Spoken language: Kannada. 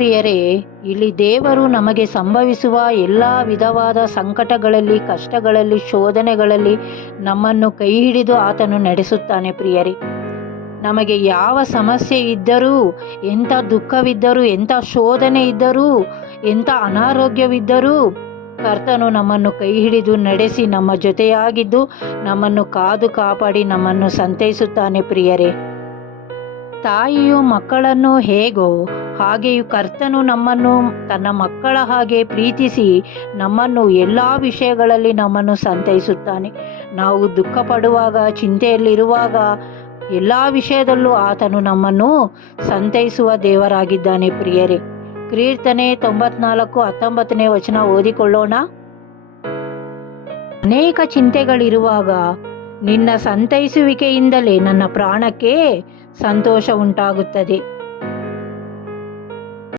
ಪ್ರಿಯರೇ, ಇಲ್ಲಿ ದೇವರು ನಮಗೆ ಸಂಭವಿಸುವ ಎಲ್ಲ ವಿಧವಾದ ಸಂಕಟಗಳಲ್ಲಿ, ಕಷ್ಟಗಳಲ್ಲಿ, ಶೋಧನೆಗಳಲ್ಲಿ ನಮ್ಮನ್ನು ಕೈ ಹಿಡಿದು ಆತನು ನಡೆಸುತ್ತಾನೆ ಪ್ರಿಯರೇ. ನಮಗೆ ಯಾವ ಸಮಸ್ಯೆ ಇದ್ದರೂ, ಎಂಥ ದುಃಖವಿದ್ದರೂ, ಎಂಥ ಶೋಧನೆ ಇದ್ದರೂ, ಎಂಥ ಅನಾರೋಗ್ಯವಿದ್ದರೂ ಕರ್ತನು ನಮ್ಮನ್ನು ಕೈ ಹಿಡಿದು ನಡೆಸಿ ನಮ್ಮ ಜೊತೆಯಾಗಿದ್ದು ನಮ್ಮನ್ನು ಕಾದು ಕಾಪಾಡಿ ನಮ್ಮನ್ನು ಸಂತೈಸುತ್ತಾನೆ ಪ್ರಿಯರೇ. ತಾಯಿಯು ಮಕ್ಕಳನ್ನು ಹೇಗೋ ಹಾಗೆಯೂ ಕರ್ತನು ನಮ್ಮನ್ನು ತನ್ನ ಮಕ್ಕಳ ಹಾಗೆ ಪ್ರೀತಿಸಿ ನಮ್ಮನ್ನು ಎಲ್ಲ ವಿಷಯಗಳಲ್ಲಿ ನಮ್ಮನ್ನು ಸಂತೈಸುತ್ತಾನೆ. ನಾವು ದುಃಖ ಪಡುವಾಗ, ಚಿಂತೆಯಲ್ಲಿರುವಾಗ ಎಲ್ಲ ವಿಷಯದಲ್ಲೂ ಆತನು ನಮ್ಮನ್ನು ಸಂತೈಸುವ ದೇವರಾಗಿದ್ದಾನೆ ಪ್ರಿಯರೇ. ಕೀರ್ತನೆ 94:19 ವಚನ ಓದಿಕೊಳ್ಳೋಣ. ಅನೇಕ ಚಿಂತೆಗಳಿರುವಾಗ ನಿನ್ನ ಸಂತೈಸುವಿಕೆಯಿಂದಲೇ ನನ್ನ ಪ್ರಾಣಕ್ಕೆ ಸಂತೋಷ ಉಂಟಾಗುತ್ತದೆ.